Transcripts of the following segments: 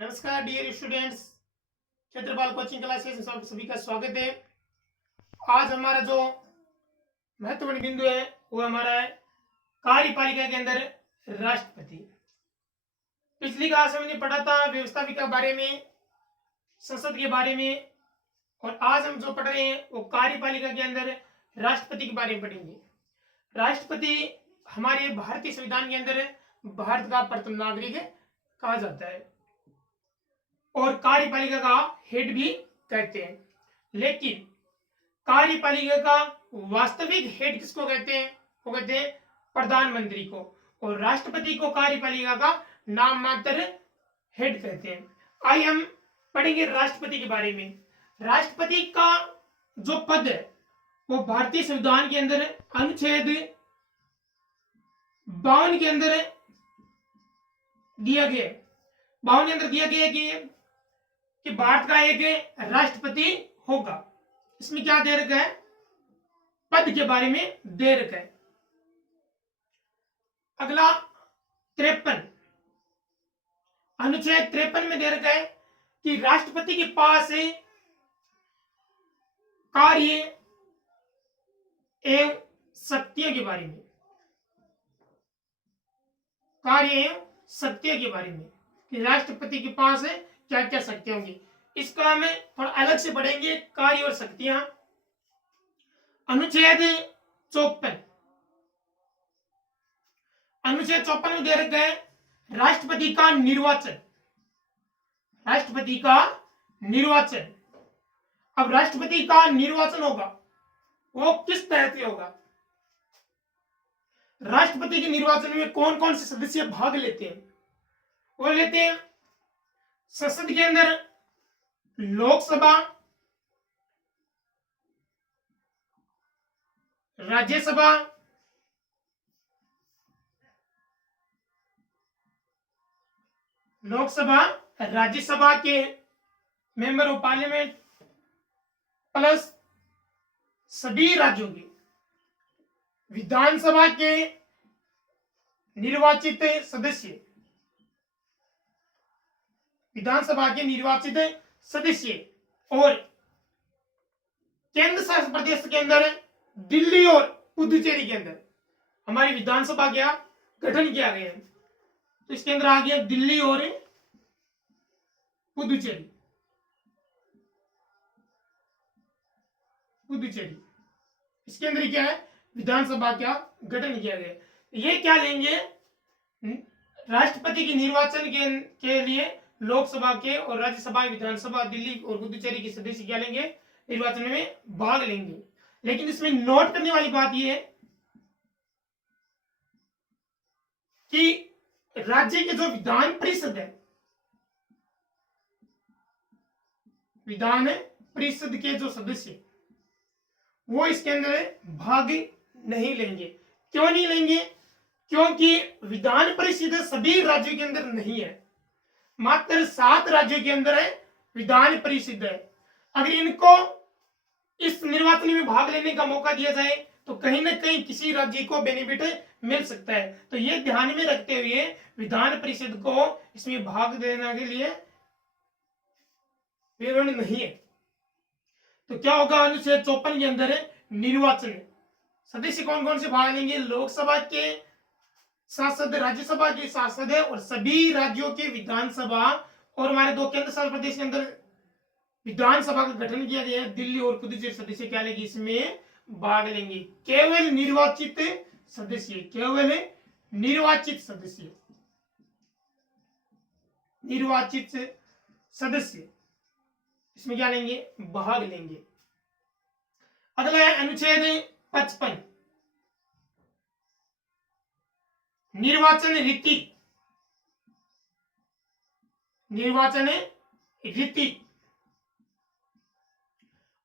नमस्कार dear students, क्षेत्रपाल coaching classes में आप सभी का स्वागत है। आज हमारा जो महत्वपूर्ण बिंदु है वो हमारा है कार्यपालिका के अंदर राष्ट्रपति। पिछली क्लास में हमने पढ़ा था व्यवस्थापिका के बारे में, संसद के बारे में, और आज हम जो पढ़ रहे हैं वो कार्यपालिका के अंदर राष्ट्रपति के बारे में पढ़ेंगे। राष्ट्रपति हमारे भारतीय संविधान के अंदर भारत का प्रथम नागरिक कहा जाता है और कार्यपालिका का हेड भी कहते हैं। लेकिन कार्यपालिका का वास्तविक हेड किसको कहते हैं? वो कहते हैं प्रधानमंत्री को, और राष्ट्रपति को कार्यपालिका का नाम मात्र हेड कहते हैं। आइए हम पढ़ेंगे राष्ट्रपति के बारे में। राष्ट्रपति का जो पद है वो भारतीय संविधान के अंदर अनुच्छेद 52 के अंदर दिया गया। 52 के अंदर दिया गया कि भारत का एक राष्ट्रपति होगा। इसमें क्या दे रखा है? पद के बारे में दे रखा है। अगला 53, अनुच्छेद 53 में दे रखा है कि राष्ट्रपति के पास कार्य एवं शक्तियों के बारे में, कार्य एवं शक्तियों के बारे में कि राष्ट्रपति के पास क्या क्या शक्तियां होंगी। इसका हमें थोड़ा अलग से पढ़ेंगे, कार्य और शक्तियां। अनुच्छेद 54, अनुच्छेद 54 में दे रखा है राष्ट्रपति का निर्वाचन। राष्ट्रपति का निर्वाचन। अब राष्ट्रपति का निर्वाचन होगा वो किस तरह से होगा? राष्ट्रपति के निर्वाचन में कौन कौन से सदस्य भाग लेते हैं? वो लेते हैं संसद के अंदर लोकसभा, राज्यसभा, लोकसभा राज्यसभा के मेंबर ऑफ पार्लियामेंट प्लस सभी राज्यों के विधानसभा के निर्वाचित सदस्य, विधानसभा के निर्वाचित सदस्य, और केंद्र शासित प्रदेश के अंदर दिल्ली और पुदुचेरी के अंदर हमारी विधानसभा का गठन किया गया है। तो इसके अंदर आ गया दिल्ली और पुदुचेरी। पुदुचेरी इसके अंदर क्या है? विधानसभा का गठन किया गया। ये क्या लेंगे? राष्ट्रपति के निर्वाचन के लिए लोकसभा के और राज्यसभा, विधानसभा, दिल्ली और पुदुचेरी के सदस्य क्या लेंगे? निर्वाचन में भाग लेंगे। लेकिन इसमें नोट करने वाली बात यह है कि राज्य के जो विधान परिषद है, विधान परिषद के जो सदस्य वो इसके अंदर भाग नहीं लेंगे। क्यों नहीं लेंगे? क्योंकि विधान परिषद सभी राज्यों के अंदर नहीं है, मात्र 7 राज्यों के अंदर है विधान परिषद है। अगर इनको इस निर्वाचन में भाग लेने का मौका दिया जाए तो कहीं ना कहीं किसी राज्य को बेनिफिट मिल सकता है। तो ये ध्यान में रखते हुए विधान परिषद को इसमें भाग देने के लिए विवरण नहीं है। तो क्या होगा? अनुच्छेद 54 के अंदर निर्वाचन सदस्य कौन कौन से भाग लेंगे? लोकसभा के सांसद, राज्यसभा के सांसद और सभी राज्यों के विधानसभा, और हमारे 2 केंद्र शासित प्रदेश के अंदर विधानसभा का गठन किया गया है, दिल्ली और पुदुचेरी सदस्य क्या लेंगे? इसमें भाग लेंगे। केवल निर्वाचित सदस्य, केवल निर्वाचित सदस्य, निर्वाचित सदस्य इसमें क्या लेंगे? भाग लेंगे। अगला है अनुच्छेद 55, निर्वाचन रीति। निर्वाचन रीति।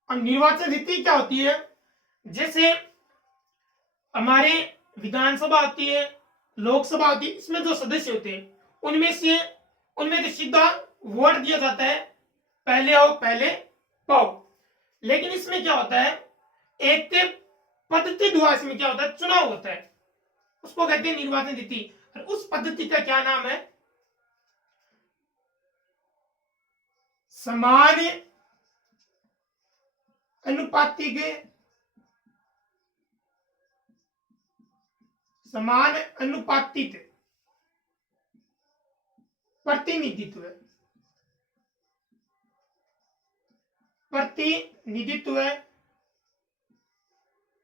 और निर्वाचन रीति क्या होती है? जैसे हमारे विधानसभा आती है, लोकसभा आती है, इसमें जो सदस्य होते हैं उनमें से सीधा वोट दिया जाता है, पहले आओ पहले पाओ। लेकिन इसमें क्या होता है? एक पद्धति द्वारा इसमें क्या होता है? चुनाव होता है, उसको कहते हैं निर्वाचन रीति। और उस पद्धति का क्या नाम है? समान अनुपातिक समान अनुपातिक प्रतिनिधित्व प्रतिनिधित्व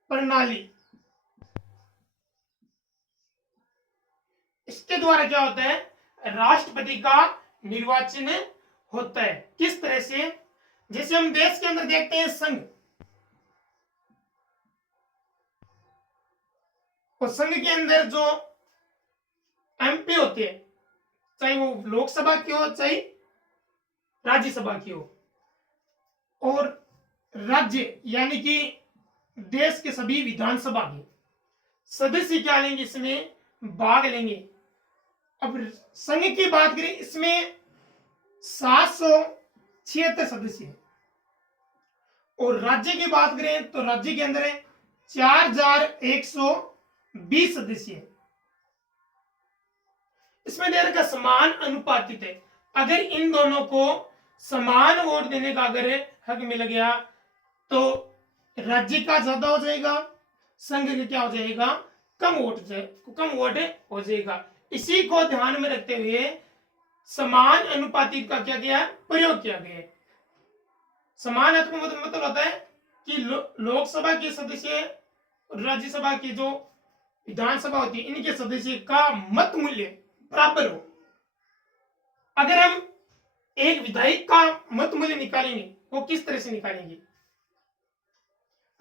प्रणाली। इसके द्वारा क्या होता है, राष्ट्रपति का निर्वाचन होता है। किस तरह से, जैसे हम देश के अंदर देखते हैं संघ, और संघ के अंदर जो एमपी होते हैं, चाहे वो लोकसभा की हो चाहे राज्यसभा की हो, और राज्य यानी कि देश के सभी विधानसभा के सदस्य क्या लेंगे, इसमें भाग लेंगे। अब संघ की बात करें, इसमें 776 सदस्य हैं, और राज्य की बात करें तो राज्य के अंदर 4120 सदस्य हैं। इसमें दे रखा समान अनुपातित है। अगर इन दोनों को समान वोट देने का अगर हक मिल गया तो राज्य का ज्यादा हो जाएगा, संघ का क्या हो जाएगा, कम वोट हो जाएगा। इसी को ध्यान में रखते हुए समान अनुपातिक का क्या किया, प्रयोग किया गया। समान अनुपातिक मतलब होता है कि लोकसभा के सदस्य और राज्यसभा की जो विधानसभा होती है, इनके सदस्य का मत मूल्य बराबर हो। अगर हम एक विधायक का मत मूल्य निकालेंगे, वो किस तरह से निकालेंगे,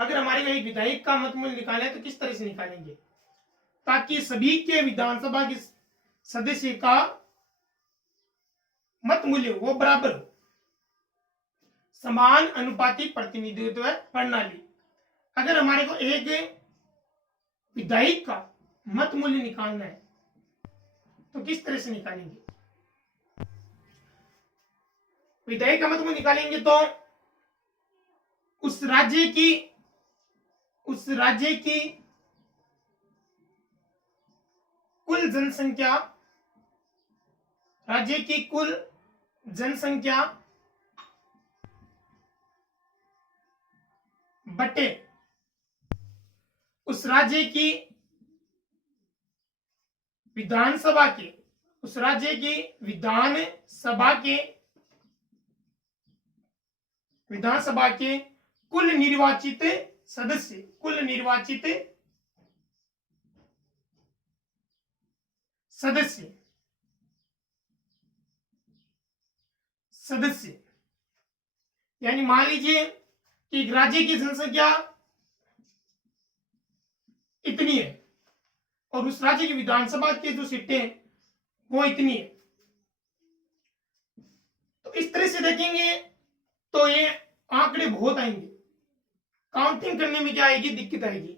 अगर हमारे में एक विधायक का मत मूल्य निकाले तो किस तरह से निकालेंगे, ताकि सभी के विधानसभा के सदस्य का मत मूल्य वो बराबर हो। समान अनुपातिक प्रतिनिधित्व प्रणाली। अगर हमारे को एक विधायक का मत मूल्य निकालना है तो किस तरह से निकालेंगे, विधायक का मत मूल्य निकालेंगे तो उस राज्य की कुल जनसंख्या, राज्य की कुल जनसंख्या बटे उस राज्य की विधानसभा के, उस राज्य की विधानसभा के कुल निर्वाचित सदस्य यानी मान लीजिए कि राज्य की जनसंख्या इतनी है और उस राज्य की विधानसभा की जो सीटें वो इतनी है, तो इस तरह से देखेंगे तो ये आंकड़े बहुत आएंगे, काउंटिंग करने में क्या आएगी, दिक्कत आएगी।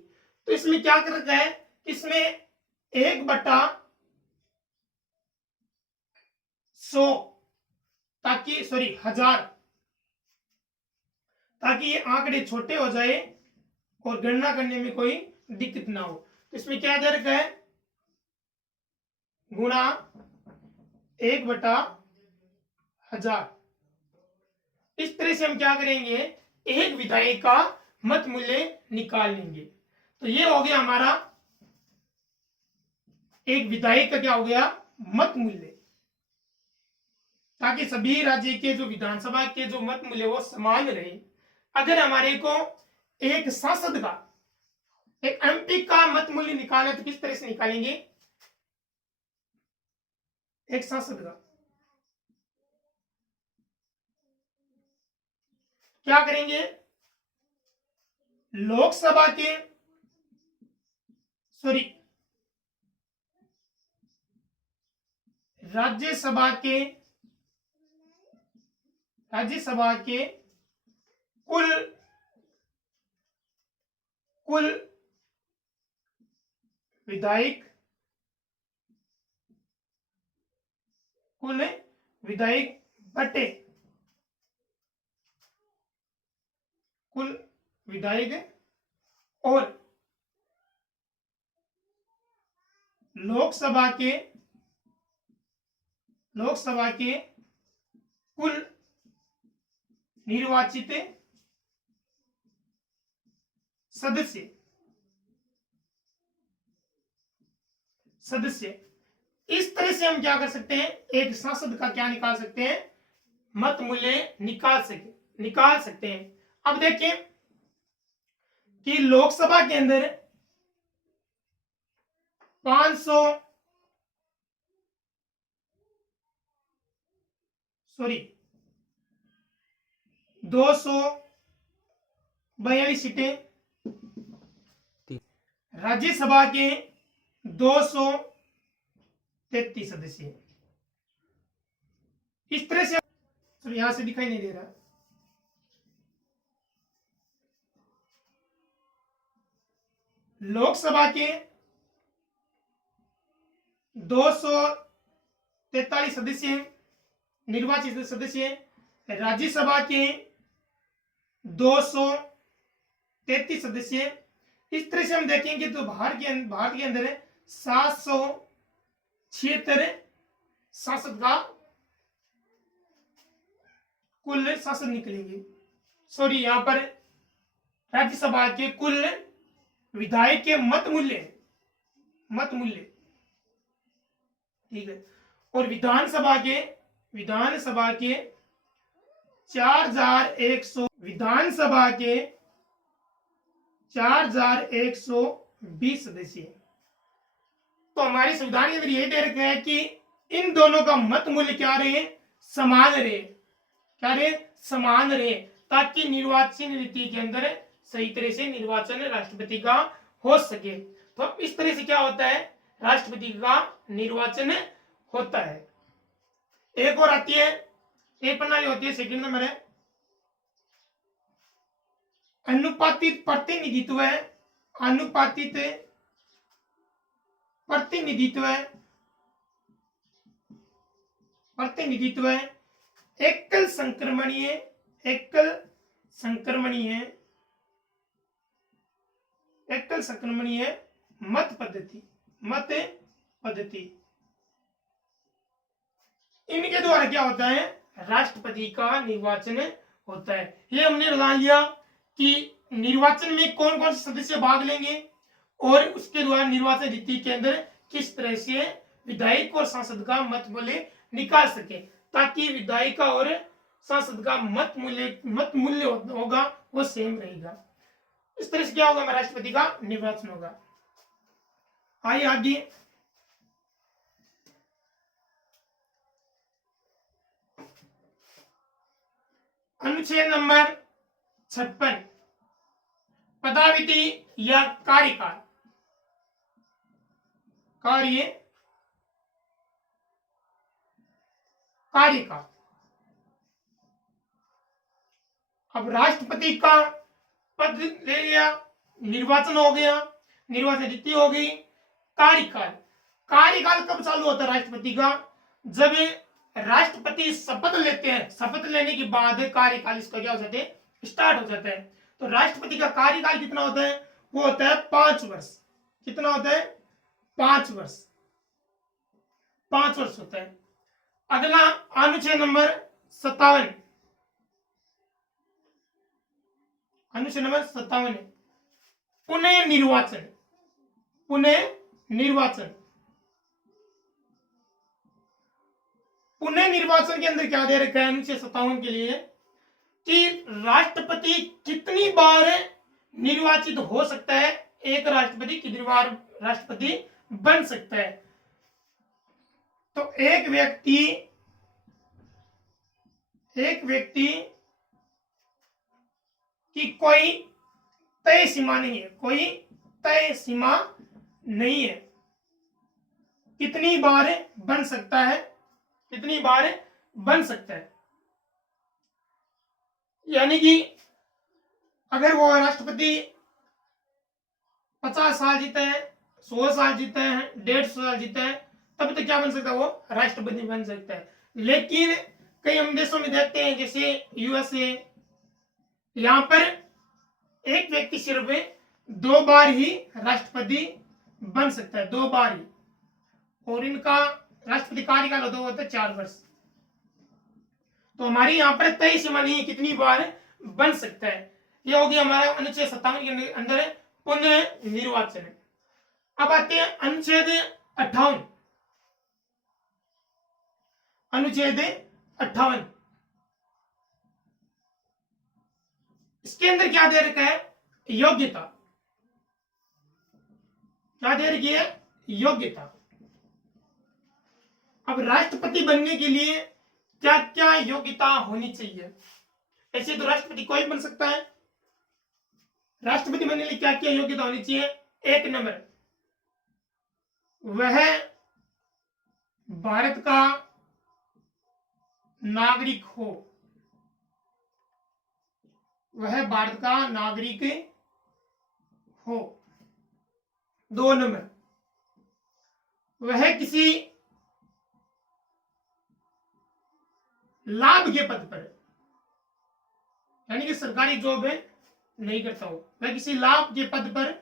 तो इसमें क्या कर रखा है, इसमें 1/100 1000, ताकि ये आंकड़े छोटे हो जाए और गणना करने में कोई दिक्कत ना हो। तो इसमें क्या दे रखा है, गुणा 1/1000। इस तरह से हम क्या करेंगे, एक विधायक का मत मूल्य निकाल लेंगे। तो ये हो गया हमारा एक विधायक का क्या हो गया, मत मूल्य, ताकि सभी राज्य के जो विधानसभा के जो मत मूल्य वो समान रहे। अगर हमारे को एक सांसद का, एक एमपी का मत मूल्य निकालना तो किस तरह से निकालेंगे, एक सांसद का क्या करेंगे, लोकसभा के राज्यसभा के कुल विधायक बटे कुल विधायक और लोकसभा के कुल निर्वाचित सदस्य सदस्य इस तरह से हम क्या कर सकते हैं, एक सांसद का क्या निकाल सकते हैं, मत मूल्य निकाल सकते हैं। अब देखिए कि लोकसभा के अंदर 242 सीटें, राज्यसभा के 233 सदस्य। इस तरह से यहां से दिखाई नहीं दे रहा, लोकसभा के 243 सदस्य निर्वाचित सदस्य, राज्यसभा के 233 सदस्य। इस तरह से हम देखेंगे तो भारत के अंदर 776 सांसद का कुल सांसद निकलेंगे। सॉरी, यहां पर राज्यसभा के कुल विधायक के मत मूल्य, ठीक है, और विधानसभा के 4120 सदस्य। तो हमारे संविधान के अंदर यही दे रखा है कि इन दोनों का मत मूल्य क्या रहे, समान रहे, ताकि निर्वाचन नीति के अंदर सही तरह से निर्वाचन राष्ट्रपति का हो सके। तो इस तरह से क्या होता है, राष्ट्रपति का निर्वाचन होता है। एक और आती है, एक प्रणाली होती है, सेकंड नंबर है अनुपातिक प्रतिनिधित्व। एकल संक्रमणीय मत पद्धति। इनके द्वारा क्या होता है, राष्ट्रपति का निर्वाचन होता है। ये हमने लगा लिया कि निर्वाचन में कौन कौन से सदस्य भाग लेंगे और उसके द्वारा निर्वाचन नीति के अंदर किस तरह से विधायक और सांसद का मत मूल्य निकाल सके, ताकि विधायक और सांसद का मत मूल्य होगा वो सेम रहेगा। इस तरह से क्या होगा, राष्ट्रपति का निर्वाचन होगा। आइए आगे, अनुच्छेद नंबर 56 पदावधि या कार्यकाल। अब राष्ट्रपति का पद ले लिया, निर्वाचन हो गया, निर्वाचन नीति हो गई। कार्यकाल कब चालू होता है राष्ट्रपति का, जब राष्ट्रपति शपथ लेते हैं, शपथ लेने के बाद कार्यकाल इसका क्या हो जाता है, स्टार्ट हो जाता है। तो राष्ट्रपति का कार्यकाल कितना होता है, वो होता है 5 वर्ष। कितना होता है, 5 वर्ष होता है। अगला अनुच्छेद नंबर 57, अनुच्छेद नंबर 57 पुनः निर्वाचन के अंदर क्या दे रखा है अनुच्छेद 57 के लिए कि राष्ट्रपति कितनी बार निर्वाचित हो सकता है, एक राष्ट्रपति कितनी बार राष्ट्रपति बन सकता है। तो एक व्यक्ति की कोई तय सीमा नहीं है, कितनी बार बन सकता है। यानी कि अगर वो राष्ट्रपति 50 साल जीते हैं, 100 साल जीते हैं, 150 साल जीते हैं, तब तो क्या बन सकता है, वो राष्ट्रपति बन सकता है। लेकिन कई हम देशों में देखते हैं, जैसे यूएसए, यहां पर एक व्यक्ति सिर्फ 2 बार ही राष्ट्रपति बन सकता है, 2 बार ही, और इनका राष्ट्रपति कार्यकाल होता है 4 वर्ष। तो हमारी यहाँ पर तय सीमा नहीं है कितनी बार बन सकता है। ये हो गया हमारा अनुच्छेद 57 के अंदर पुनः निर्वाचन। अब आते हैं अनुच्छेद 58। अनुच्छेद 58 इसके अंदर क्या दे रखा है? योग्यता। क्या दे रखी है? योग्यता। अब राष्ट्रपति बनने के लिए क्या क्या योग्यता होनी चाहिए? ऐसे तो राष्ट्रपति कोई बन सकता है। राष्ट्रपति बनने के लिए क्या क्या योग्यता होनी चाहिए? एक नंबर, वह भारत का नागरिक हो। वह भारत का नागरिक हो। 2 नंबर, वह किसी लाभ के पद पर, यानी कि सरकारी जॉब है नहीं करता हो, वह किसी लाभ के पद पर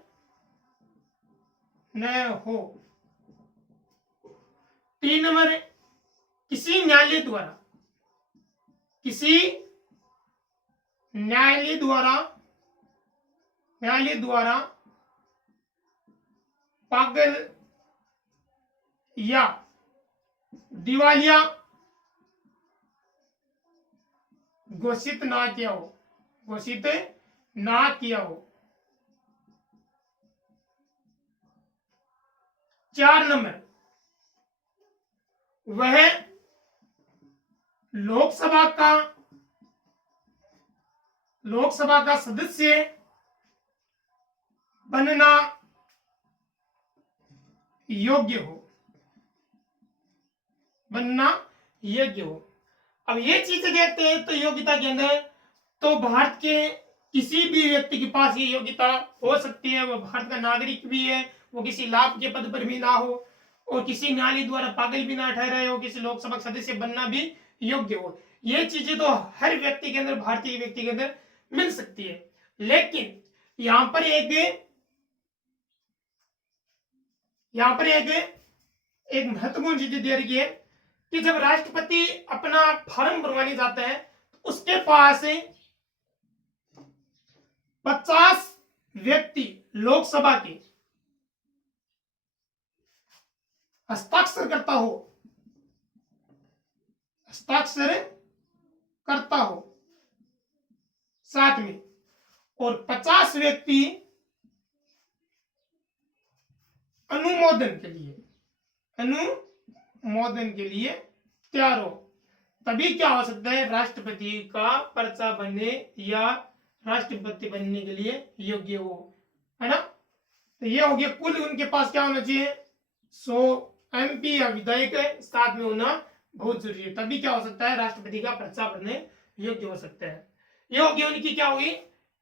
न हो। 3 नंबर, किसी न्यायालय द्वारा, किसी न्यायालय द्वारा पागल या दिवालिया घोषित ना किया हो। घोषित ना किया हो। 4 नंबर, वह लोकसभा का सदस्य बनना योग्य हो। बनना योग्य हो। अब ये चीजें देखते हैं तो योग्यता के अंदर तो भारत के किसी भी व्यक्ति के पास ये योग्यता हो सकती है। वो भारत का नागरिक भी है, वो किसी लाभ के पद पर भी ना हो, और किसी न्यायालय द्वारा पागल भी ना ठहरे हो, किसी लोकसभा सदस्य बनना भी योग्य हो। ये चीजें तो हर व्यक्ति के अंदर, भारतीय व्यक्ति के अंदर मिल सकती है। लेकिन यहां पर एक महत्वपूर्ण चीज दे रही है कि जब राष्ट्रपति अपना फॉर्म भरवाने जाता है तो उसके पास 50 व्यक्ति लोकसभा के हस्ताक्षर करता हो साथ में, और 50 व्यक्ति अनुमोदन के लिए तैयार हो। तभी क्या हो सकता है? राष्ट्रपति का पर्चा बनने या राष्ट्रपति बनने के लिए योग्य हो, है ना। तो ये हो गया कुल उनके पास क्या होना चाहिए? 100 MP या विधायक साथ में होना बहुत जरूरी है। तभी क्या हो सकता है? राष्ट्रपति का पर्चा बनने योग्य हो सकता है। ये हो गया उनकी क्या होगी?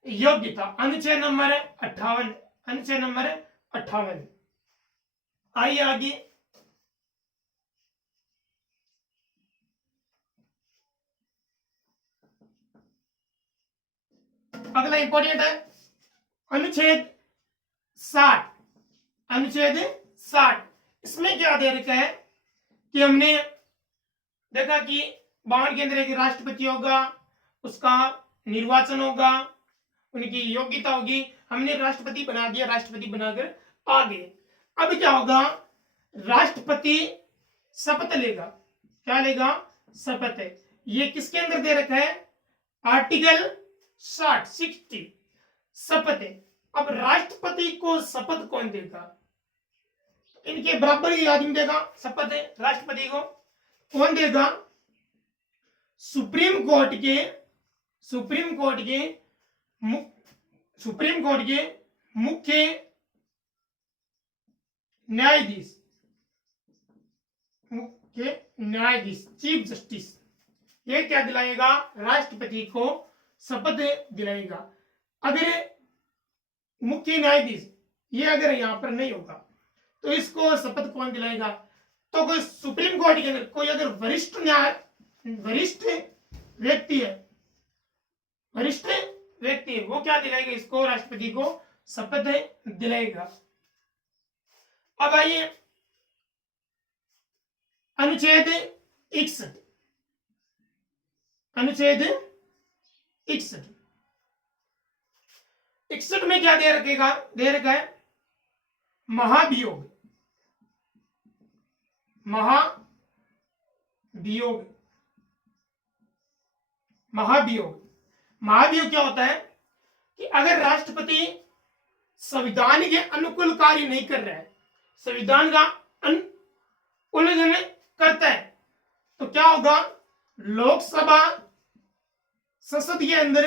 योग्यता। अनुच्छेद नंबर 58। अनुच्छेद नंबर 58। आइए आगे। अगला इंपॉर्टेंट है अनुच्छेद 60। अनुच्छेद 60 इसमें क्या दे रखा है कि हमने देखा कि 52 के अंदर एक राष्ट्रपति होगा, उसका निर्वाचन होगा, उनकी योग्यता होगी। हमने राष्ट्रपति बना दिया, राष्ट्रपति बनाकर आ गए। अब क्या होगा? राष्ट्रपति शपथ लेगा। क्या लेगा? शपथ। ये किसके अंदर दे रखा है? आर्टिकल 60 शपथ। अब राष्ट्रपति को शपथ कौन देगा? इनके बराबर ही आदमी देगा शपथ राष्ट्रपति को। कौन देगा? सुप्रीम कोर्ट के मुख्य न्यायाधीश चीफ जस्टिस, ये क्या दिलाएगा? राष्ट्रपति को शपथ दिलाएगा। अगर मुख्य न्यायाधीश ये अगर यहां पर नहीं होगा तो इसको शपथ कौन दिलाएगा? तो कोई सुप्रीम कोर्ट के अंदर कोई अगर वरिष्ठ व्यक्ति है वो क्या दिलाएगा? इसको राष्ट्रपति को शपथ दिलाएगा। अब आइए अनुच्छेद 61। अनुच्छेद 61 में क्या दे रखा है? महाभियोग। महाभियोग क्या होता है कि अगर राष्ट्रपति संविधान के अनुकूल कार्य नहीं कर रहा है, संविधान का उल्लंघन करता है, तो क्या होगा? लोकसभा संसद के अंदर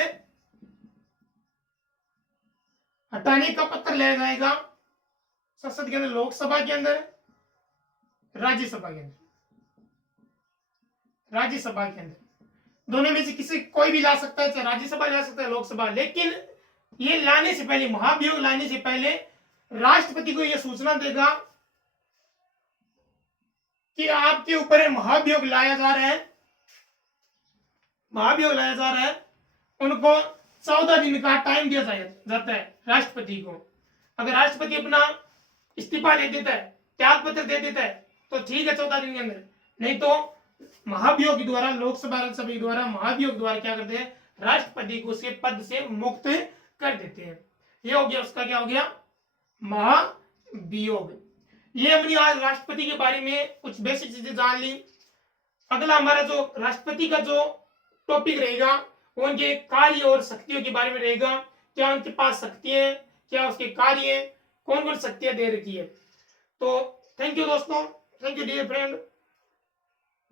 हटाने का पत्र लिया जाएगा। संसद के अंदर, लोकसभा के अंदर, राज्यसभा के अंदर दोनों में से किसी कोई भी ला सकता है, चाहे राज्यसभा ला सकता है, लोकसभा। लेकिन ये लाने से पहले, महाभियोग लाने से पहले राष्ट्रपति को यह सूचना देगा कि आपके ऊपर महाभियोग लाया जा रहा है। उनको 14 दिन का टाइम दिया जाता है राष्ट्रपति को। अगर राष्ट्रपति अपना इस्तीफा दे देता है, त्याग पत्र दे देता है, तो ठीक है 14 दिन के अंदर, नहीं तो महाभियोग द्वारा, लोकसभा राज्यसभा के द्वारा, महाभियोग द्वारा क्या करते हैं? राष्ट्रपति को उसके पद से मुक्त कर देते हैं। ये हो गया उसका, क्या हो गया? महाभियोग। ये हमने आज राष्ट्रपति के बारे में कुछ बेसिक चीजें जान ली। अगला हमारा जो राष्ट्रपति का जो टॉपिक रहेगा वो उनके कार्य और शक्तियों के बारे में रहेगा। क्या उनके पास शक्ति है, क्या उसके कार्य है, कौन कौन शक्तियां दे रखी है। तो थैंक यू दोस्तों, थैंक यू डियर फ्रेंड।